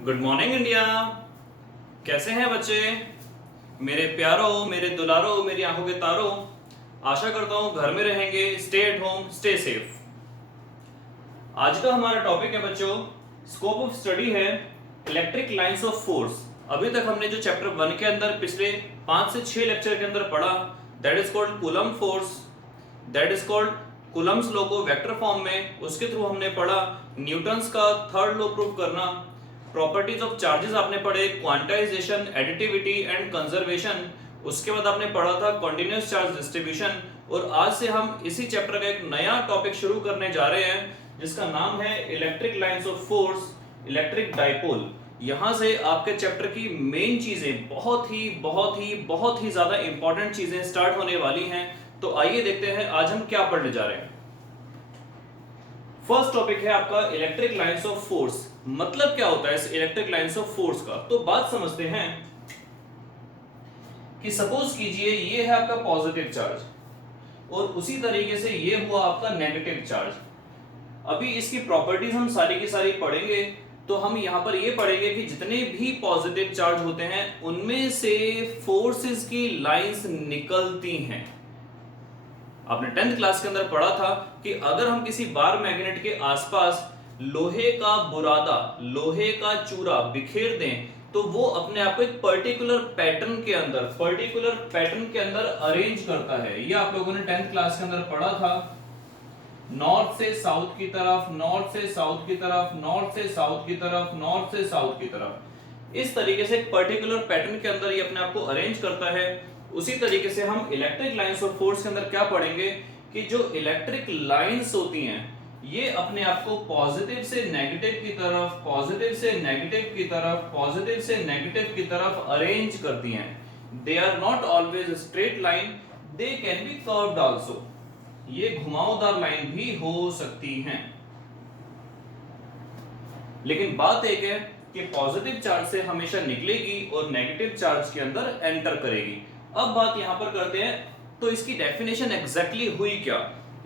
Good morning India. कैसे हैं बच्चे? मेरे प्यारों, मेरे दुलारों, मेरी आंखों के तारों, आशा करता हूं घर में रहेंगे। Stay at home, stay safe. आज का हमारा टॉपिक है बच्चों, स्कोप ऑफ स्टडी है इलेक्ट्रिक लाइंस ऑफ फोर्स। अभी तक हमने जो चैप्टर 1 के अंदर पिछले 5 से 6 लेक्चर के अंदर पढ़ा, that is called coulomb force, that is called Coulomb's law को वेक्टर फॉर्म में, उसके थ्रू हमने पढ़ा न्यूटन्स का थर्ड लॉ प्रूव करना, प्रॉपर्टीज ऑफ चार्जेस आपने पढ़े, क्वांटाइजेशन, एडिटिविटी एंड कंजर्वेशन। उसके बाद आपने पढ़ा था कॉन्टिन्यूअस चार्ज डिस्ट्रीब्यूशन। और आज से हम इसी चैप्टर का एक नया टॉपिक शुरू करने जा रहे हैं जिसका नाम है electric lines of force, electric dipole. यहां से आपके चैप्टर की मेन चीजें बहुत ही ज्यादा इंपॉर्टेंट चीजें स्टार्ट होने वाली हैं। तो आइए देखते हैं आज हम क्या पढ़ने जा रहे हैं। फर्स्ट टॉपिक है आपका इलेक्ट्रिक लाइंस ऑफ फोर्स। मतलब क्या होता है इस इलेक्ट्रिक लाइंस ऑफ फोर्स का? तो बात समझते हैं कि सपोज कीजिए ये है आपका पॉजिटिव चार्ज और उसी तरीके से ये हुआ आपका नेगेटिव चार्ज। अभी इसकी प्रॉपर्टीज हम सारी की सारी पढ़ेंगे। तो हम यहां पर ये पढ़ेंगे कि जितने भी पॉजिटिव चार्ज होते हैं उनमें से फोर्सेस की लाइंस निकलती हैं। आपने 10th क्लास के अंदर पढ़ा था कि अगर हम किसी बार मैग्नेट के आसपास लोहे का बुरादा, लोहे का चूरा बिखेर दें तो वो अपने आप को एक पर्टिकुलर पैटर्न के अंदर अरेंज करता है। ये आप लोगों ने 10th क्लास के अंदर पढ़ा था। नॉर्थ से साउथ की तरफ, नॉर्थ से साउथ की तरफ, नॉर्थ से साउथ की तरफ, नॉर्थ से साउथ की तरफ, इस तरीके से एक पर्टिकुलर पैटर्न के अंदर ये अपने आप को अरेंज करता है। उसी तरीके से हम इलेक्ट्रिक लाइंस ऑफ फोर्स के अंदर क्या पढ़ेंगे कि जो इलेक्ट्रिक लाइंस होती हैं ये अपने आप को पॉजिटिव से नेगेटिव की तरफ, पॉजिटिव से नेगेटिव की तरफ, पॉजिटिव से नेगेटिव की तरफ अरेंज करती हैं। They are not always straight line, they can be curved also. ये घुमावदार लाइन भी हो सकती हैं। लेकिन बात एक है कि पॉजिटिव चार्ज से हमेशा निकलेगी और नेगेटिव चार्ज के अंदर एंटर करेगी। अब बात यहां पर करते हैं तो इसकी डेफिनेशन एग्जैक्टली हुई क्या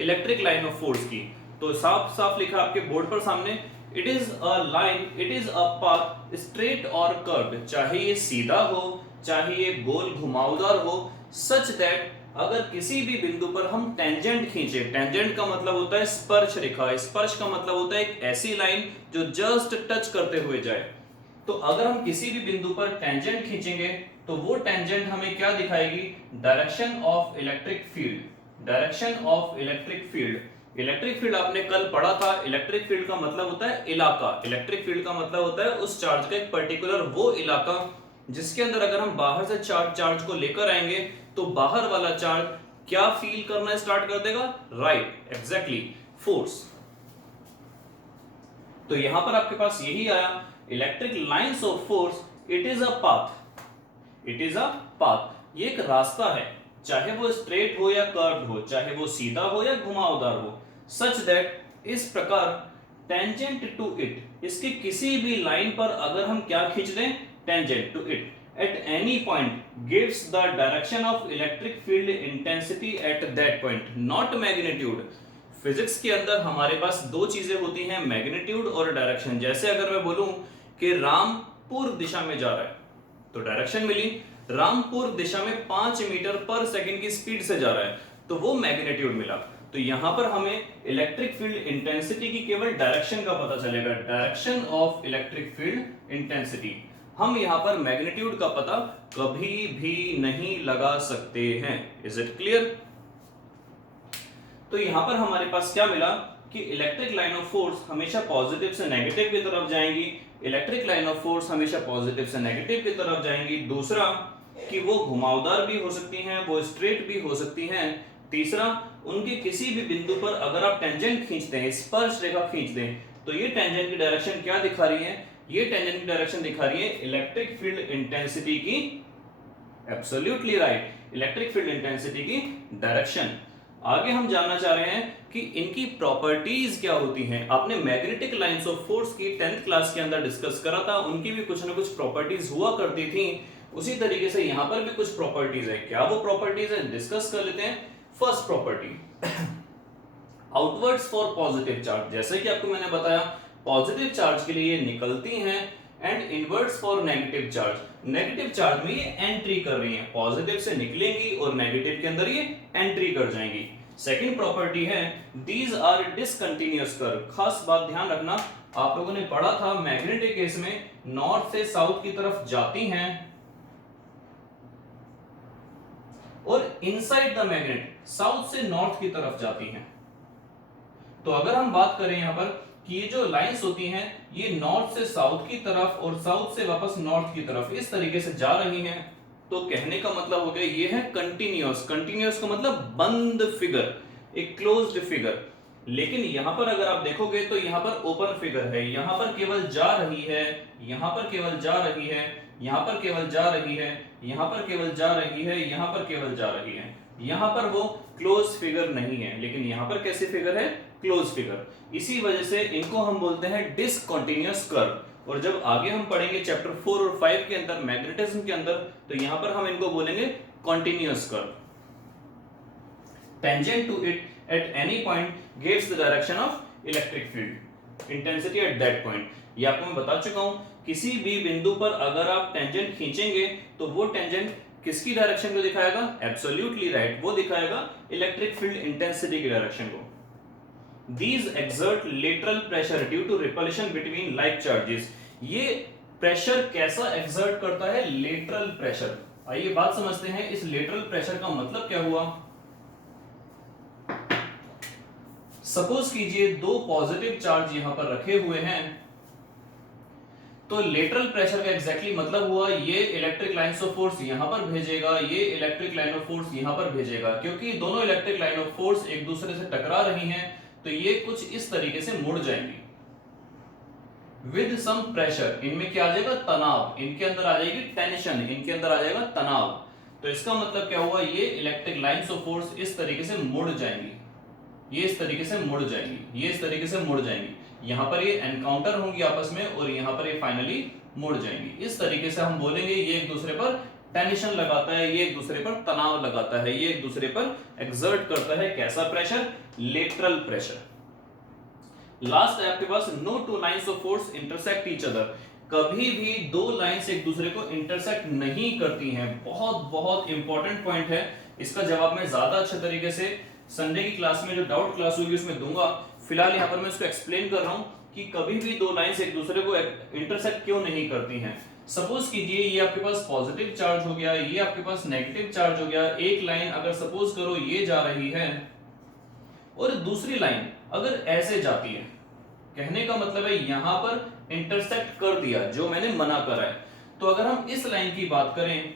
इलेक्ट्रिक लाइन ऑफ फोर्स की? तो साफ साफ लिखा आपके बोर्ड पर सामने, it is a line, it is a path straight और कर्व्ड, चाहे ये सीधा हो चाहे ये गोल घुमावदार हो, सच दैट अगर किसी भी बिंदु पर हम टेंजेंट खींचे, टेंजेंट का मतलब होता है स्पर्श रेखा, स्पर्श का मतलब होता है एक ऐसी लाइन जो जस्ट टच करते हुए जाए। तो अगर हम किसी भी बिंदु पर टेंजेंट खींचेंगे तो वो टेंजेंट हमें क्या दिखाएगी? Direction of electric field, direction of electric field. Electric field आपने कल पढ़ा था। इलेक्ट्रिक फील्ड का मतलब होता है इलाका, इलेक्ट्रिक फील्ड का मतलब होता है उस चार्ज का एक पर्टिकुलर वो इलाका जिसके अंदर अगर हम बाहर से चार्ज को लेकर आएंगे तो बाहर वाला चार्ज क्या फील करना स्टार्ट कर देगा? Right, exactly, force. तो यहां पर आपके पास यही आया, electric lines of force, it is a path, it is a path. ये एक रास्ता है, चाहे वो स्ट्रेट हो या कर्व्ड हो, चाहे वो सीधा हो या घुमावदार हो, सच दैट इस प्रकार टेंजेंट टू इट, इसके किसी भी लाइन पर अगर हम क्या खींच दें? Tangent to it at any point gives the direction of electric field intensity at that point, not magnitude। Physics के अंदर हमारे पास दो चीजें होती हैं, मैग्नीट्यूड और डायरेक्शन। जैसे अगर मैं बोलूं कि राम पूर्व दिशा में जा रहा है तो डायरेक्शन मिली, राम पूर्व दिशा में 5 मीटर पर सेकंड की स्पीड से जा रहा है तो वो मैग्नीट्यूड मिला। तो यहां पर हमें इलेक्ट्रिक फील्ड इंटेंसिटी की केवल डायरेक्शन का पता चलेगा, direction of electric field intensity. हम यहां पर मैग्नीट्यूड का पता कभी भी नहीं लगा सकते हैं। Is it clear? तो यहां पर हमारे पास क्या मिला कि इलेक्ट्रिक लाइन ऑफ फोर्स हमेशा पॉजिटिव से नेगेटिव की तरफ जाएंगी, इलेक्ट्रिक लाइन ऑफ फोर्स हमेशा पॉजिटिव से नेगेटिव की तरफ जाएंगी। दूसरा कि वो घुमावदार भी हो सकती हैं, वो स्ट्रेट भी हो सकती हैं। तीसरा, उनके किसी भी बिंदु पर अगर आप टेंजेंट खींचते हैं, स्पर्श रेखा खींच दें तो ये टेंजेंट की डायरेक्शन क्या दिखा रही है? ये टेंजेंट की डायरेक्शन दिखा रही है इलेक्ट्रिक फील्ड इंटेंसिटी की। Absolutely right, electric field intensity की डायरेक्शन। आगे हम जानना चाह रहे हैं कि इनकी प्रॉपर्टीज क्या होती हैं। आपने मैग्नेटिक लाइंस ऑफ फोर्स की 10th क्लास के अंदर डिस्कस करा था, उनकी भी कुछ ना कुछ प्रॉपर्टीज हुआ करती थी। उसी तरीके से यहां पर भी कुछ प्रॉपर्टीज है। क्या वो प्रॉपर्टीज है, डिस्कस कर लेते हैं। First property, outwards for positive charge. जैसे कि आपको मैंने बताया पॉजिटिव चार्ज के लिए निकलती हैं and inverts for negative charge. Negative charge में ये एंट्री कर रही है, पॉजिटिव से निकलेंगी और नेगेटिव के अंदर ये एंट्री कर जाएंगी। सेकंड प्रॉपर्टी है दीज आर डिसकंटिन्यूअस कर्व। खास बात ध्यान रखना, आप लोगों ने पढ़ा था मैग्नेटिक केस में नॉर्थ से साउथ की तरफ जाती हैं और इनसाइड द मैग्नेट साउथ से नॉर्थ की तरफ जाती हैं। तो अगर हम बात करें यहां पर कि ये जो लाइंस होती हैं ये नॉर्थ से साउथ की तरफ और साउथ से वापस नॉर्थ की तरफ इस तरीके से जा रही हैं, तो कहने का मतलब हो गया ये है कंटिन्यूअस। कंटिन्यूअस का मतलब बंद फिगर, एक क्लोज्ड फिगर। लेकिन यहां पर अगर आप देखोगे तो यहां पर ओपन फिगर है, यहां पर केवल जा रही है, यहां पर केवल जा रही है, यहां पर केवल जा रही है, यहां पर केवल जा रही है, यहां पर केवल जा रही है। यहां पर वो क्लोज फिगर नहीं है, लेकिन यहां पर कैसी फिगर है? Close figure. इसी वजह से इनको हम बोलते हैं डिसकंटिन्यूअस कर्व। और जब आगे हम पढ़ेंगे चैप्टर 4 और 5 के अंदर मैग्नेटिज्म के अंदर, तो यहां पर हम इनको बोलेंगे continuous curve. Tangent to it at any point gives the direction of electric field intensity at that point. ये आपको मैं बता चुका हूं, किसी भी बिंदु पर अगर आप टेंजेंट खींचेंगे तो वो टेंजेंट किसकी डायरेक्शन को दिखाएगा? एब्सोल्युटली राइट, वो दिखाएगा इलेक्ट्रिक फील्ड इंटेंसिटी की डायरेक्शन को। These exert lateral pressure due to repulsion between like charges। ये प्रेशर कैसा एक्सर्ट करता है? Lateral pressure. आइए बात समझते हैं, इस लेटरल प्रेशर का मतलब क्या हुआ। सपोज कीजिए दो पॉजिटिव चार्ज यहां पर रखे हुए हैं, तो लेटरल प्रेशर का एग्जैक्टली मतलब हुआ ये इलेक्ट्रिक लाइंस ऑफ फोर्स यहां पर भेजेगा, ये इलेक्ट्रिक लाइन ऑफ फोर्स यहां पर भेजेगा। क्योंकि दोनों इलेक्ट्रिक लाइन ऑफ फोर्स एक दूसरे से टकरा रही हैं, तो ये कुछ इस तरीके से मुड़ जाएंगी विद सम प्रेशर। इनमें क्या आ जाएगा? तनाव। इनके अंदर आ जाएगी टेंशन, इनके अंदर आ जाएगा तनाव। तो इसका मतलब क्या हुआ? ये इलेक्ट्रिक लाइंस ऑफ फोर्स इस तरीके से मुड़ जाएंगी, ये इस तरीके से मुड़ जाएंगी, ये इस तरीके से मुड़ जाएंगी। यहां पर ये एनकाउंटर होंगी आपस में और यहां पर ये फाइनली मुड़ जाएंगी। इस तरीके से हम बोलेंगे ये एक दूसरे पर टेंशन लगाता है, ये एक दूसरे पर तनाव लगाता है, ये एक दूसरे पर एक्सर्ट करता है कैसा प्रेशर? Lateral pressure. लास्ट है आपके पास no two lines of force intersect each other. कभी भी दो लाइंस एक दूसरे को इंटरसेक्ट नहीं करती हैं। बहुत बहुत इंपॉर्टेंट पॉइंट है, इसका जवाब मैं ज्यादा अच्छे तरीके से संडे की क्लास में जो डाउट क्लास होगी उसमें दूंगा। फिलहाल यहां पर मैं इसको एक्सप्लेन कर रहा हूं कि कभी भी दो लाइंस एक दूसरे को इंटरसेक्ट क्यों नहीं करती हैं। सपोज कीजिए ये आपके पास पॉजिटिव चार्ज हो गया, ये आपके पास नेगेटिव चार्ज हो गया। एक लाइन अगर सपोज करो ये जा रही है और दूसरी लाइन अगर ऐसे जाती है, कहने का मतलब है यहां पर इंटरसेक्ट कर दिया, जो मैंने मना करा है। तो अगर हम इस लाइन की बात करें,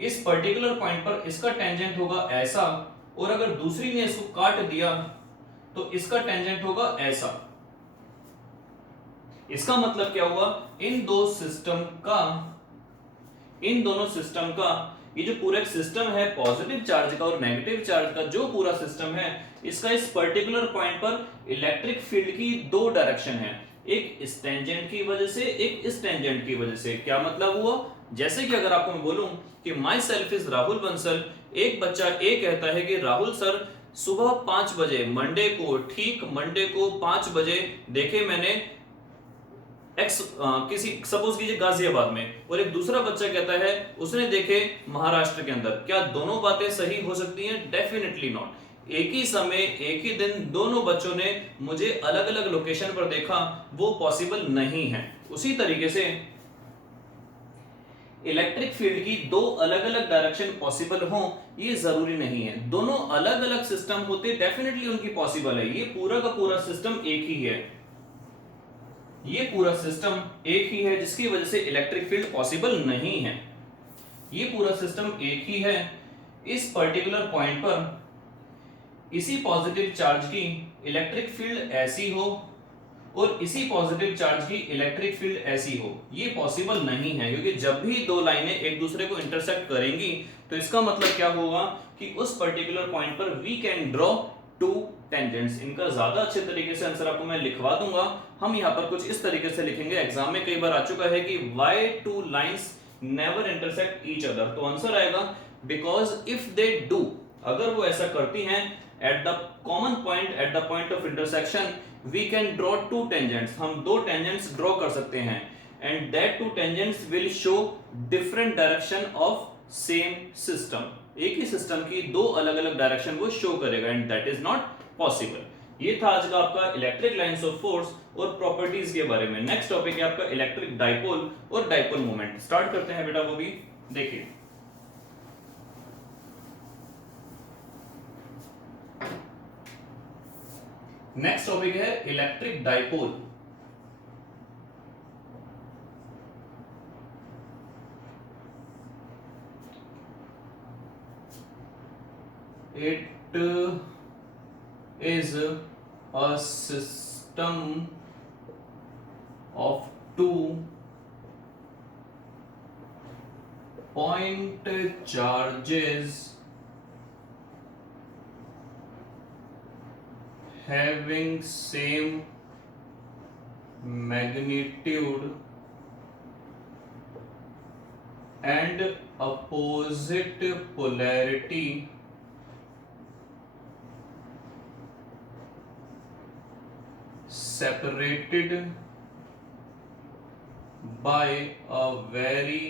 इस पर्टिकुलर पॉइंट पर इसका टेंजेंट होगा ऐसा, और अगर दूसरी ने इसको काट दिया तो इसका टेंजेंट होगा ऐसा। इसका मतलब क्या हुआ? इन दोनों सिस्टम का ये जो पूरा एक सिस्टम है पॉजिटिव चार्ज का और नेगेटिव चार्ज का, जो पूरा सिस्टम है इसका इस पर्टिकुलर पॉइंट पर इलेक्ट्रिक फील्ड की दो डायरेक्शन है, एक इस टेंजेंट की वजह से, एक इस टेंजेंट की वजह से। क्या मतलब हुआ? जैसे कि अगर आपको मैं बोलूं कि my self is Rahul Bansal, एक बच्चा ए कहता है कि राहुल सर सुबह 5 बजे मंडे को, ठीक मंडे को 5 बजे देखे मैंने एक्स किसी सपोज कीजिए गाजियाबाद में, और एक दूसरा बच्चा कहता है उसने देखे महाराष्ट्र के अंदर। क्या दोनों बातें सही हो सकती हैं? Definitely not. एक ही समय एक ही दिन दोनों बच्चों ने मुझे अलग अलग लोकेशन पर देखा, वो पॉसिबल नहीं है। उसी तरीके से इलेक्ट्रिक फील्ड की दो अलग अलग डायरेक्शन पॉसिबल हो ये जरूरी नहीं है। दोनों अलग अलग सिस्टम होते डेफिनेटली उनकी पॉसिबल है। ये पूरा का पूरा सिस्टम एक ही है, ये पूरा सिस्टम एक ही है, जिसकी वजह से इलेक्ट्रिक फील्ड पॉसिबल नहीं है। ये पूरा सिस्टम एक ही है। इस पर्टिकुलर पॉइंट पर इसी पॉजिटिव चार्ज की इलेक्ट्रिक फील्ड ऐसी हो और इसी पॉजिटिव चार्ज की इलेक्ट्रिक फील्ड ऐसी हो, ये पॉसिबल नहीं है। क्योंकि जब भी दो लाइनें एक दूसरे को इंटरसेक्ट करेंगी तो इसका मतलब क्या होगा कि उस पर्टिकुलर पॉइंट पर we can draw two tangents. इनका ज्यादा अच्छे तरीके से आंसर आपको मैं लिखवा दूंगा। हम यहाँ पर कुछ इस तरीके से लिखेंगे, एग्जाम में कई बार आ चुका है कि why two lines never intersect each other. तो आंसर आएगा बिकॉज इफ दे डू, अगर वो ऐसा करती हैं at the common point, at the point of intersection we can draw two tangents, हम दो टेंजेंट्स ड्रॉ कर सकते हैं, and that two tangents will show different direction of same system, एक ही सिस्टम की दो अलग अलग डायरेक्शन वो शो करेगा, and that is not possible. ये था आज का आपका इलेक्ट्रिक लाइंस ऑफ फोर्स और प्रॉपर्टीज के बारे में। नेक्स्ट टॉपिक है आपका इलेक्ट्रिक डाइपोल और डाइपोल मोमेंट। स्टार्ट करते हैं बेटा, वो भी देखिए। नेक्स्ट टॉपिक है electric dipole. It is a system of two point charges having same magnitude and opposite polarity separated by a very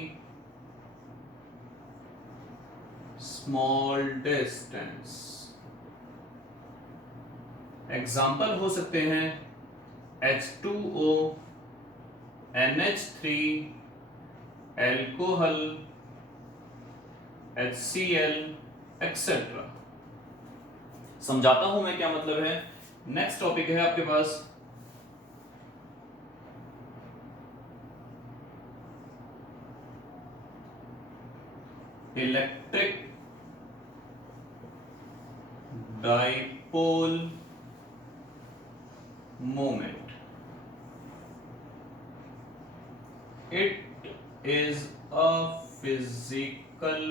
small distance। Example हो सकते हैं H2O, NH3, alcohol, HCl etcetera. समझाता हूं मैं क्या मतलब है। नेक्स्ट टॉपिक है आपके पास electric dipole moment। It is a physical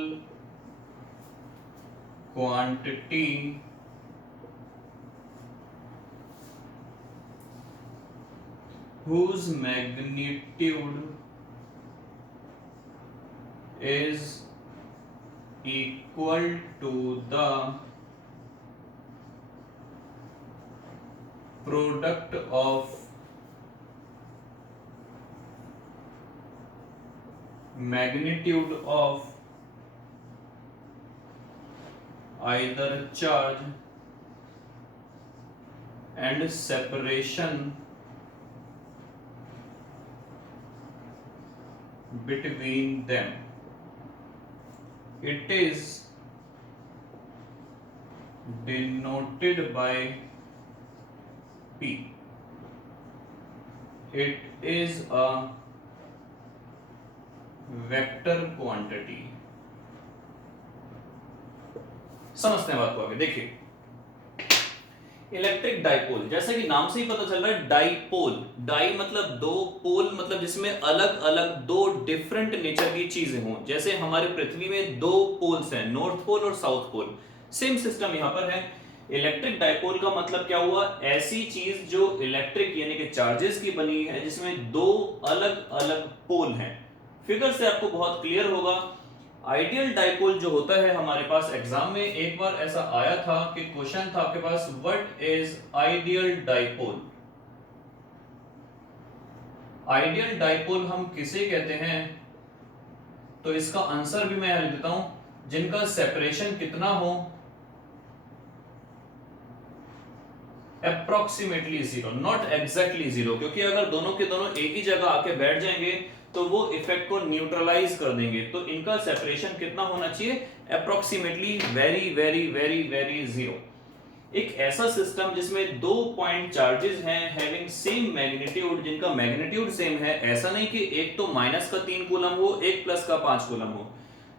quantity whose magnitude is equal to the product of magnitude of either charge and separation between them। It is denoted by P। It is a vector quantity. समझते हैं बात को आगे। देखिए electric dipole, जैसे कि नाम से ही पता चल रहा है डाइपोल, डाई मतलब दो, पोल मतलब जिसमें अलग अलग दो डिफरेंट नेचर की चीजें हों। जैसे हमारे पृथ्वी में दो पोल्स हैं, नॉर्थ पोल और साउथ पोल, सेम सिस्टम यहां पर है। इलेक्ट्रिक डाइपोल का मतलब क्या हुआ, ऐसी चीज जो इलेक्ट्रिक यानी कि चार्जेस की बनी है, जिसमें दो अलग अलग पोल हैं। फिगर से आपको बहुत क्लियर होगा। आइडियल डाइपोल जो होता है हमारे पास, एग्जाम में एक बार ऐसा आया था कि क्वेश्चन था आपके पास, what is ideal dipole. Ideal dipole हम किसे कहते हैं, तो इसका आंसर भी मैं यहां लिख देता हूं, जिनका सेपरेशन कितना हो, approximately zero, not exactly zero, क्योंकि अगर दोनों के दोनों एक ही जगह आके बैठ जाएंगे तो वो इफेक्ट को न्यूट्रलाइज कर देंगे। तो इनका सेपरेशन कितना होना चाहिए, approximately very very very very zero. एक ऐसा सिस्टम जिसमें दो पॉइंट चार्जेस हैं हैविंग सेम मैग्नीट्यूड, जिनका मैग्नीट्यूड सेम है, ऐसा नहीं कि एक तो माइनस का 3 कूलम हो, एक प्लस का 5 कूलम हो,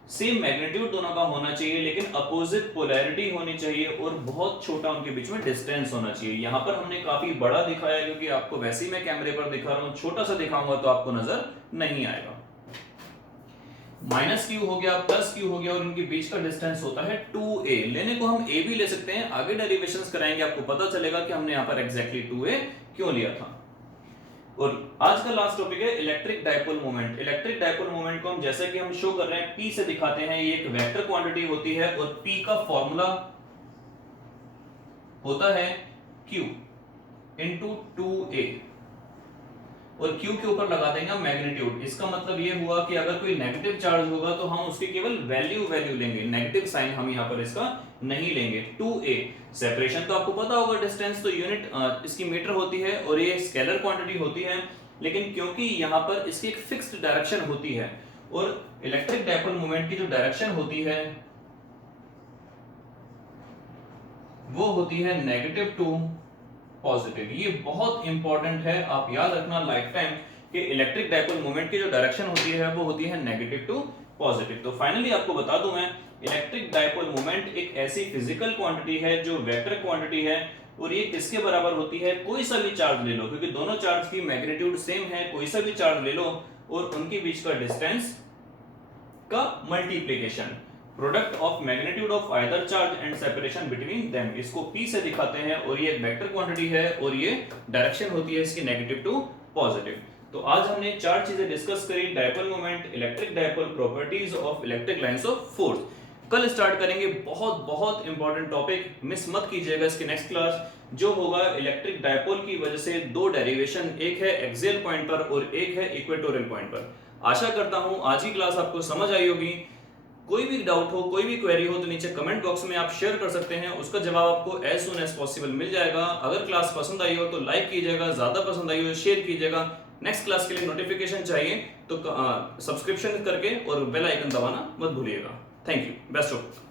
सेम मैग्नीट्यूड दोनों का होना चाहिए, लेकिन अपोजिट पोलैरिटी होनी चाहिए और बहुत छोटा उनके बीच में डिस्टेंस होना चाहिए। यहां पर हमने काफी बड़ा दिखाया क्योंकि आपको वैसे ही मैं कैमरे पर दिखा रहा हूं, छोटा सा दिखाऊंगा तो आपको नजर नहीं आएगा। माइनस क्यू हो गया, प्लस क्यू हो गया, और इनके बीच का डिस्टेंस होता है 2a। लेने को हम a भी ले सकते हैं, आगे डेरिवेशंस कराएंगे, आपको पता चलेगा कि हमने यहां पर एग्जैक्टली 2a क्यों लिया था। और आज का लास्ट टॉपिक है electric dipole moment. Electric dipole moment को हम जैसे कि हम शो कर रहे हैं P से दिखाते हैं, ये एक वेक्टर क्वांटिटी होती है और P का फॉर्मूला होता है Q। इंटू 2a, और Q के ऊपर लगा देंगे मैग्नीट्यूड। इसका मतलब ये हुआ कि अगर कोई नेगेटिव चार्ज होगा तो हम उसकी केवल वैल्यू लेंगे, नेगेटिव साइन हम यहाँ पर इसका नहीं लेंगे। 2a सेपरेशन तो आपको पता होगा, डिस्टेंस तो यूनिट इसकी मीटर होती है और ये स्केलर क्वांटिटी होती है, लेकिन क्योंकि यहाँ पर इसकी एक फिक्स्ड डायरेक्शन होती है और इलेक्ट्रिक डायपोल मोमेंट की जो डायरेक्शन होती है वो होती है नेगेटिव टू पॉजिटिव। ये बहुत इंपॉर्टेंट है, आप याद रखना लाइफ टाइम कि इलेक्ट्रिक डायपोल मोमेंट की जो डायरेक्शन होती है वो होती है नेगेटिव टू पॉजिटिव। तो फाइनली आपको बता दूं मैं, इलेक्ट्रिक डायपोल मोमेंट एक ऐसी फिजिकल क्वांटिटी है जो वेक्टर क्वांटिटी है, और ये किसके बराबर होती है, कोई सा भी चार्ज ले लो, क्योंकि दोनों चार्ज की मैग्नीट्यूड सेम है, कोई सा भी चार्ज ले लो और उनके बीच का डिस्टेंस का multiplication, product of magnitude of either charge and separation between them. इसको P से दिखाते हैं और ये एक वेक्टर क्वांटिटी है और ये डायरेक्शन होती है इसकी नेगेटिव टू पॉजिटिव। तो आज हमने चार चीजें डिस्कस करी, dipole moment, electric dipole, properties of electric lines of force. कल स्टार्ट करेंगे बहुत बहुत इंपॉर्टेंट टॉपिक, मिस मत कीजिएगा इसके नेक्स्ट क्लास, जो होगा इलेक्ट्रिक डायपोल की वजह से दो डेरिवेशन, एक है एक्सियल पॉइंट पर और एक है इक्वेटोरियल पॉइंट पर। आशा करता हूं आज की क्लास आपको समझ आई होगी। कोई भी डाउट हो, कोई भी क्वेरी हो तो नीचे कमेंट बॉक्स में आप शेयर कर सकते हैं, उसका जवाब आपको एज सून एज पॉसिबल मिल जाएगा। अगर क्लास पसंद आई हो तो लाइक कीजिएगा, ज्यादा पसंद आई हो शेयर कीजिएगा। नेक्स्ट क्लास के लिए नोटिफिकेशन चाहिए तो सब्सक्रिप्शन करके और बेल आइकन दबाना मत भूलिएगा। Thank you, best of